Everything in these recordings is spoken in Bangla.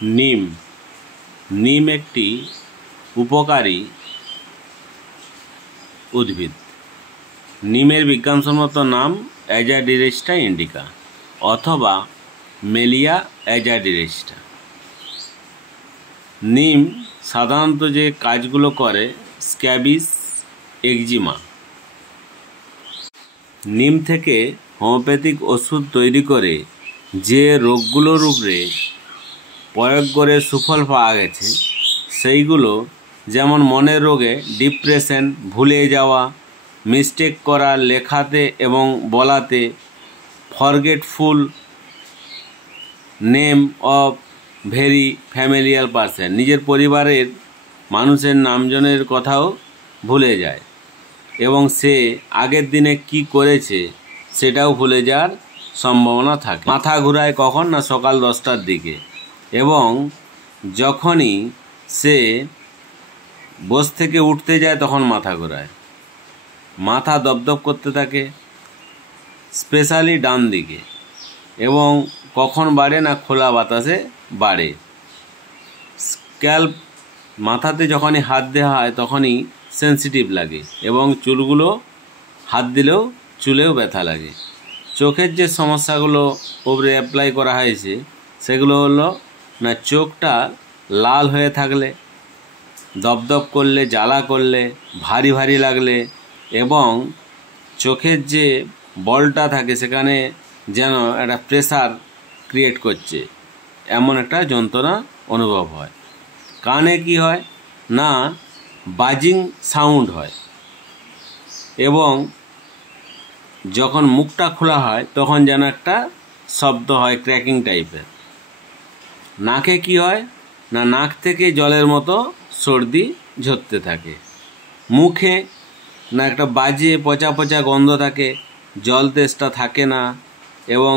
নিম নিম একটি উপকারী উদ্ভিদ। নিমের বিজ্ঞানসম্মত নাম অ্যাজাডিরেস্টা ইন্ডিকা অথবা মেলিয়া অ্যাজাডিরেস্টা। নিম সাধারণত যে কাজগুলো করে স্ক্যাবিস, একজিমা। নিম থেকে হোমিওপ্যাথিক ওষুধ তৈরি করে যে রোগগুলোর উপরে প্রয়োগ করে সুফল পাওয়া গেছে সেইগুলো যেমন মনের রোগে ডিপ্রেশন, ভুলে যাওয়া, মিস্টেক করা লেখাতে এবং বলাতে, forgetful, name of very familiar person, নিজের পরিবারের মানুষের নামজনের কথাও ভুলে যায় এবং সে আগের দিনে কি করেছে সেটাও ভুলে যাওয়ার সম্ভাবনা থাকে। মাথা ঘুরায় কখন না সকাল 10টার দিকে, এবং যখনই সে বস থেকে উঠতে যায় তখন মাথা ঘোরায়, মাথা দপদপ করতে থাকে স্পেশালি ডান দিকে, এবং কখন বাড়ে না খোলা বাতাসে বাড়ে। স্ক্যাল্প, মাথাতে যখনই হাত দেওয়া হয় তখনই সেন্সিটিভ লাগে এবং চুলগুলো হাত দিলেও চুলেও ব্যথা লাগে। চোখের যে সমস্যাগুলো ওপরে অ্যাপ্লাই করা হয়েছে সেগুলো হলো না চোখটা লাল হয়ে থাকলে, দপদপ করলে, জ্বালা করলে, ভারী ভারী লাগলে এবং চোখের যে বলটা থাকে সেখানে যেন একটা প্রেসার ক্রিয়েট করছে এমন একটা যন্ত্রণা অনুভব হয়। কানে কি হয় না বাজিং সাউন্ড হয় এবং যখন মুখটা খোলা হয় তখন যেন একটা শব্দ হয় ক্র্যাকিং টাইপের। নাকে কি হয় না নাক থেকে জলের মতো সর্দি ঝরতে থাকে। মুখে না একটা বাজে পচা পচা গন্ধ থাকে, জল তেষ্টা থাকে না এবং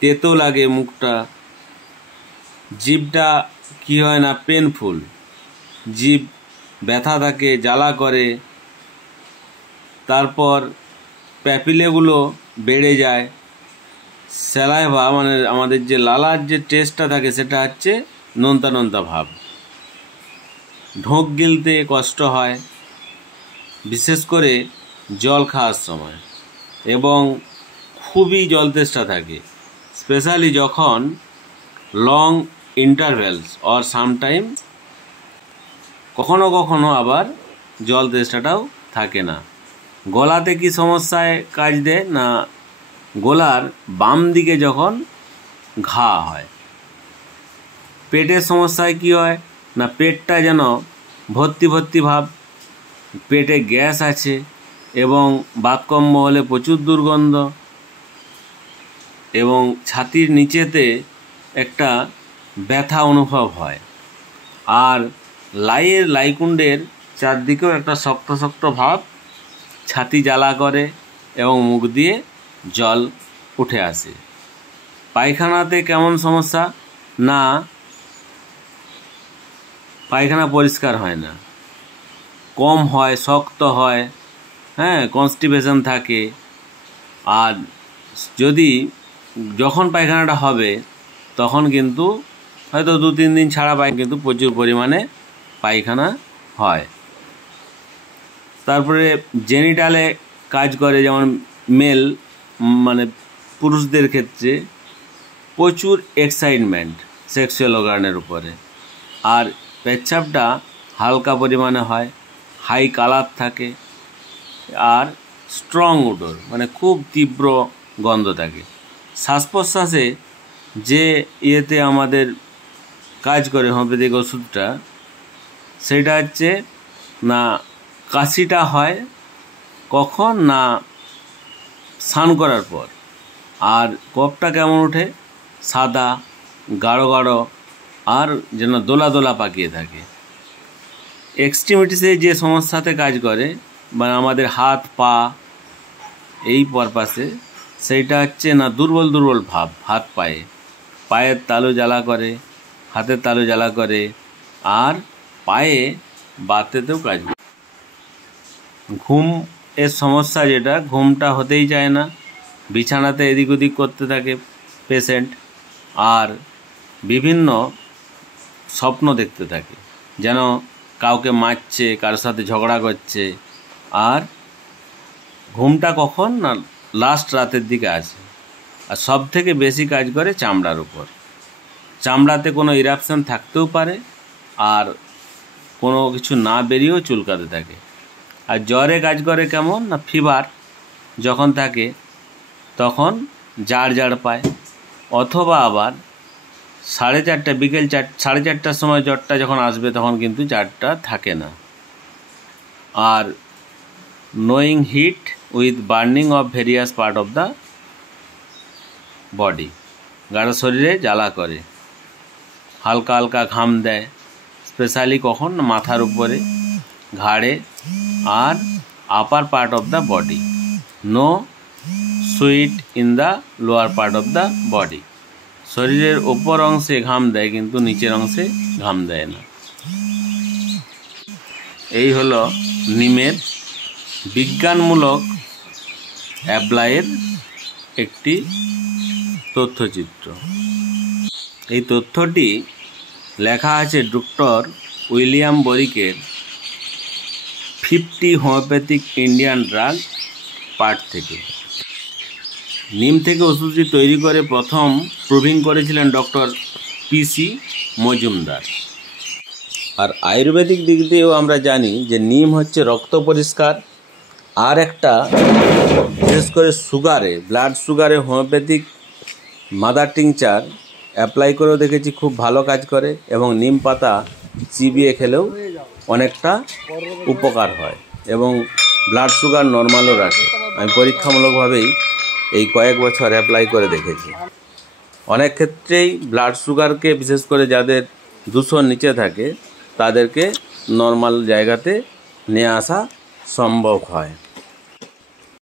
তেতো লাগে মুখটা। জিভটা কি হয় না পেনফুল, জিভ ব্যথা থাকে, জ্বালা করে। তারপর প্যাপিলেগুলো বেড়ে যায়। স্যালাইভা মানে আমাদের যে লালার যে টেস্টটা থাকে সেটা হচ্ছে নোনতা নোনতা ভাব। ঢোক গিলতে কষ্ট হয় বিশেষ করে জল খাওয়ার সময়, এবং খুবই জল তেষ্টা থাকে স্পেশালি যখন লং ইন্টারভ্যালস অর সামটাইম। কখনো কখনো আবার জল তেষ্টাটাও থাকে না। গলাতে কি সমস্যায় কাজ দেয় না গলার বাম দিকে যখন ঘা হয়। পেটের সমস্যায় কি হয় না পেটটা যেন ভর্তি ভর্তি ভাব, পেটে গ্যাস আছে এবং বাতকম্য হলে প্রচুর দুর্গন্ধ, এবং ছাতির নিচেতে একটা ব্যথা অনুভব হয়। আর লাইকুণ্ডের চারদিকেও একটা শক্ত শক্ত ভাব, ছাতি জ্বালা করে এবং মুখ দিয়ে জল উঠে আসে। পায়খানাতে কেমন সমস্যা না পায়খানা পরিষ্কার হয় না, কম হয়, শক্ত হয়, কনস্টিপেশন থাকে। আর যদি যখন পায়খানাটা হবে তখন কিন্তু হয়তো 2-3 দিন ছাড়া কিন্তু প্রচুর পরিমাণে পায়খানা হয়। তারপরে জেনিটালে কাজ করে, যেমন মেল মানে পুরুষদের ক্ষেত্রে প্রচুর এক্সাইটমেন্ট সেক্সুয়াল অর্গানের উপরে। আর পেচ্ছাপটা হালকা পরিমাণে হয়, হাই কালার থাকে আর স্ট্রং ওডর মানে খুব তীব্র গন্ধ থাকে। শ্বাস প্রশ্বাসে যে ইয়েতে আমাদের কাজ করে হোমিওপ্যাথিক ওষুধটা সেটা হচ্ছে না কাশিটা হয় কখন না স্নান করার পর। আর কফটা কেমন ওঠে সাদা, গাঢ় গাঢ় আর যেন দোলা দোলা পাকিয়ে থাকে। এক্সট্রিমিটিসে যে সমস্যাতে কাজ করে মানে আমাদের হাত পা এই পারপাসে, সেইটা হচ্ছে না দুর্বল দুর্বল ভাব হাত পায়ে, পায়ের তালু জ্বালা করে, হাতের তালু জ্বালা করে আর পায়ে বাতেতেও কাজ করে। ঘুম এর সমস্যা যেটা, ঘুমটা হতেই চায় না, বিছানাতে এদিক ওদিক করতে থাকে পেশেন্ট। আর বিভিন্ন স্বপ্ন দেখতে থাকে, যেন কাউকে মারছে, কারোর সাথে ঝগড়া করছে। আর ঘুমটা কখন না লাস্ট রাতের দিকে আসে। আর সব থেকে বেশি কাজ করে চামড়ার উপর। চামড়াতে কোনো ইরাপশন থাকতেও পারে, আর কোনো কিছু না বেরিয়েও চুলকাতে থাকে। আর জ্বরে কাজ করে কেমন না, ফিভার যখন থাকে তখন জাড় জাড় পায়, অথবা আবার 4:30 বিকেল 4:30টার সময় জ্বরটা যখন আসবে তখন কিন্তু জাড়টা থাকে না। আর knowing heat with burning of various part of the body, গাঢ় শরীরে জ্বালা করে, হালকা হালকা ঘাম দেয়, স্পেশালি কখন মাথার উপরে, ঘাড়ে আর upper part of the body. No sweat in the lower part of the body. শরীরের ওপর অংশে ঘাম দেয় কিন্তু নিচের অংশে ঘাম দেয় না। এই হলো নিমের বিজ্ঞানমূলক অ্যাপ্লাইয়ের একটি তথ্যচিত্র। এই তথ্যটি লেখা আছে ডক্টর উইলিয়াম বরিকের 50 হোমিওপ্যাথিক ইন্ডিয়ান ড্রাগ পার্ট থেকে। নিম থেকে ওষুধটি তৈরি করে প্রথম প্রুভিং করেছিলেন ডক্টর PC মজুমদার। আর আয়ুর্বেদিক দিক দিয়েও আমরা জানি যে নিম হচ্ছে রক্ত পরিষ্কার। আর একটা বিশেষ করে সুগারে, ব্লাড সুগারে হোমিওপ্যাথিক মাদার টিংচার অ্যাপ্লাই করেও দেখেছি খুব ভালো কাজ করে, এবং নিম পাতা চিবিয়ে খেলেও অনেকটা উপকার হয় এবং ব্লাড সুগার নর্মালও রাখে। আমি পরীক্ষামূলকভাবেই এই কয়েক বছর অ্যাপ্লাই করে দেখেছি। অনেক ক্ষেত্রেই ব্লাড সুগারকে, বিশেষ করে যাদের 200 নিচে থাকে, তাদেরকে নর্মাল জায়গাতে নিয়ে আসা সম্ভব হয়।